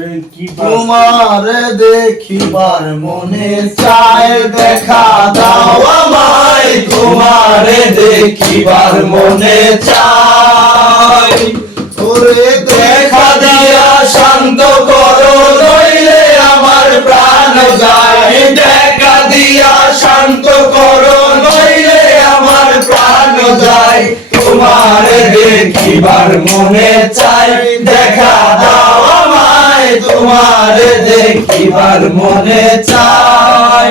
তোমারে দেখিবার মনে চায়, দেখা দাও আমায়। তোমারে দেখিবার মনে চাই, ওরে দেখা দিয়া শান্ত করো, নইলে আমার প্রাণ যায়। দেখা দিয়া শান্ত করো, নইলে আমার প্রাণ যায়। তোমারে দেখিবার মনে চাই, দেখা দাও আমায়। তোমারে দেখিবার মনে চাই,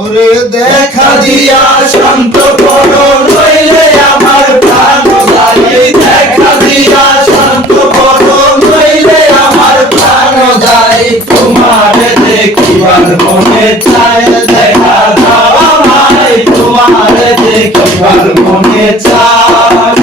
ওরে দেখা দিয়া শান্ত করো, নইলে আমার প্রাণ যায়। দেখা দিয়া শান্ত করো, নইলে আমার প্রাণ যায়। তোমারে দেখিবার মনে চাই, দেখা দাও আমায়। তোমারে দেখিবার মনে চাই।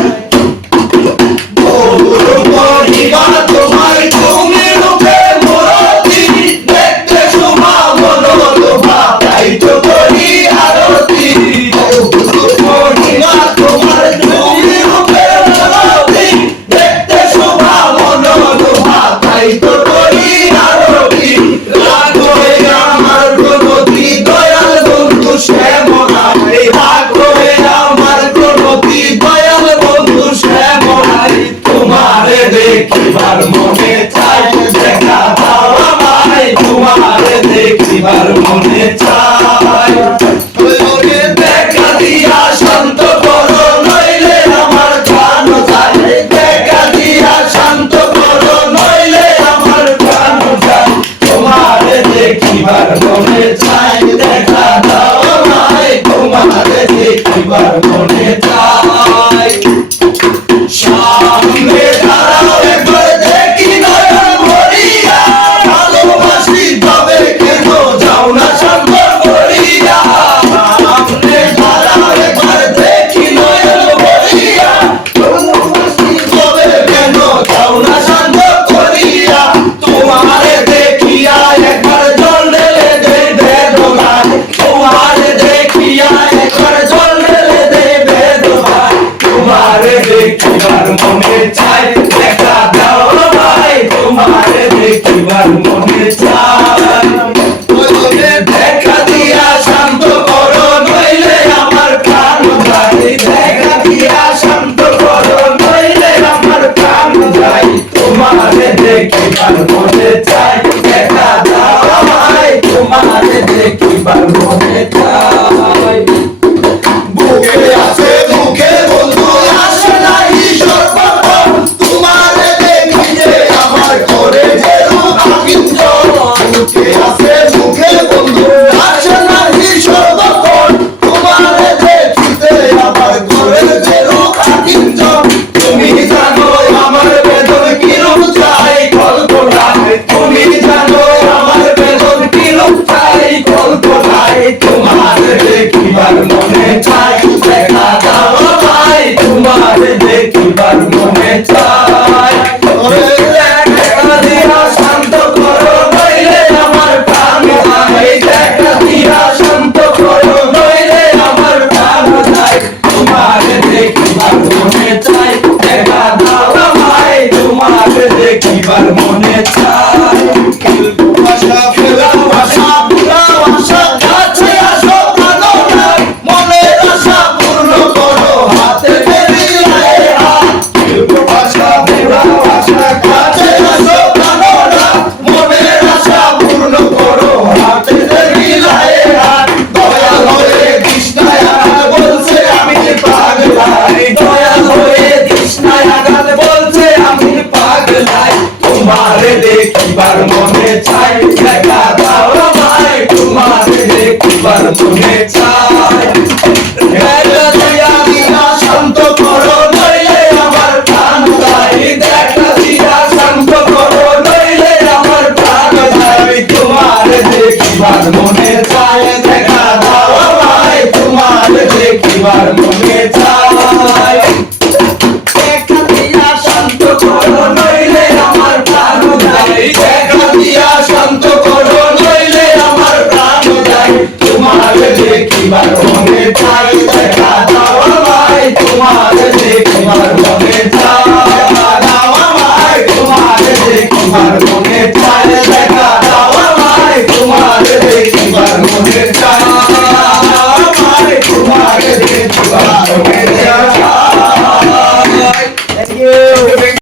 গৌর করিবা তোমায়, তুমি রূপে মূরতি, দেখতে শোভা মনোলোভা, তাই তো করি আরতি। গৌর করিবা তোমায়, তুমি রূপে মূরতি, দেখতে শোভা মনোলোভা, তাই তো করি আরতি। রাখো আমার প্রণতি, দয়াল বন্ধু শ্যামলাই। রাখো আমার প্রণতি, দয়াল বন্ধু শ্যামলাই। তোমারে দেখিবার মনে চাই, দেখা দাও আমায়। তোমারে দেখিবার মনে চাই, ওরে দেখা দিয়া শান্ত করো, নইলে আমার প্রাণ যায়। দেখা দিয়া শান্ত করো, নইলে আমার প্রাণ যায়। তোমারে দেখিবার মনে চাই, দেখা দাও আমায়। তোমারে দেখিবার মনে চাই। সামনে দাঁড়াও একবার দেখি নয়ন ভরিয়া, ভালোবাসি তবে কেন যাও না শান্ত করিয়া। সামনে দাঁড়াও একবার দেখি নয়ন ভরিয়া, ভালোবাসি তবে কেন যাও না শান্ত করিয়া। তোমারে দেখিয়া একবার জল ঢেলে দে বেদনায়, তোমারে দেখিয়া একবার জল ঢেলে দে বেদনায়। তোমারে দেখিবার মনে চাই, দেখা দাও আমায়। তোমারে দেখিবার মনে চাই, ওরে দেখা দিয়া শান্ত করো, নইলে আমার প্রাণ যায়। দেখা দিয়া শান্ত করো, নইলে আমার প্রাণ যায়। তোমারে দেখিবার মনে চাই, দেখা দাও আমায়। তোমারে দেখিবার মনে চাই। বুকে আছে মুখে বন্ধু, আসে নাই সর্বক্ষণ। তোমারে দেখিতে আমার করে যে রূপ আকিঞ্চন। বুকে আছে মুখে বন্ধু, আসে নাই সর্বক্ষণ। তোমারে দেখিতে আমার করে যে রূপ আকিঞ্চন। তুমি জানো আমার বেদন কিরূপ চাই কল্পনায়। তুমি জানো আমার বেদন কিরূপ চাই কল্পনায়। তোমারে দেখিবার মনে চাই, দেখা দাও আমায়। তোমারে দেখিবার মনে চাই, ওরে দেখা দিয়া শান্ত করো, নইলে আমার প্রাণ যায়। দেখা দিয়া শান্ত করো, নইলে আমার প্রাণ যায়। তোমারে দেখিবার মনে চাই, দেখা দাও আমায়। তোমারে দেখিবার মনে চাই। ভাষা ফেরা ভাষা পুরাও আশা, কাছে আসো প্রাণনাথ, মনের আশা পূর্ণ করো, হাতে ফেরিলায় হাত। ভাষা পুরা ভাষা, কাছে আসো প্রাণনাথ, মনের আশা পূর্ণ করো, হাতে ফেরিলায় হাত। দয়াল হয়ে তৃষ্ণায় আঘাত বলছে আমি পাগলাই। দয়াল হয়ে তৃষ্ণায় আঘাত বলছে আমি পাগলাই। তোমারে দেখিবার মনে চাই, দেখা দাও আমায়। তোমারে দেখিবার মনে চাই, দেখা দিয়া শান্ত করো, নইলে আমার প্রাণ যায়। দেখা দিয়া শান্ত করো, নইলে আমার প্রাণ যায়। তোমারে দেখিবার মনে চাই, দেখা দাও আমায়। তোমারে দেখিবার মনে চাই, দেখা দিয়া শান্ত করো, নইলে আমার প্রাণ যায়। দেখা দিয়া শান্ত করো, নইলে আমার প্রাণ যায়। তোমারে দেখিবার মনে চাই, দেখা দাও আমায়। তোমারে দেখিবার মনে চাই, দাও আমায়। তোমারে দেখিবার মনে চাই। মায়ের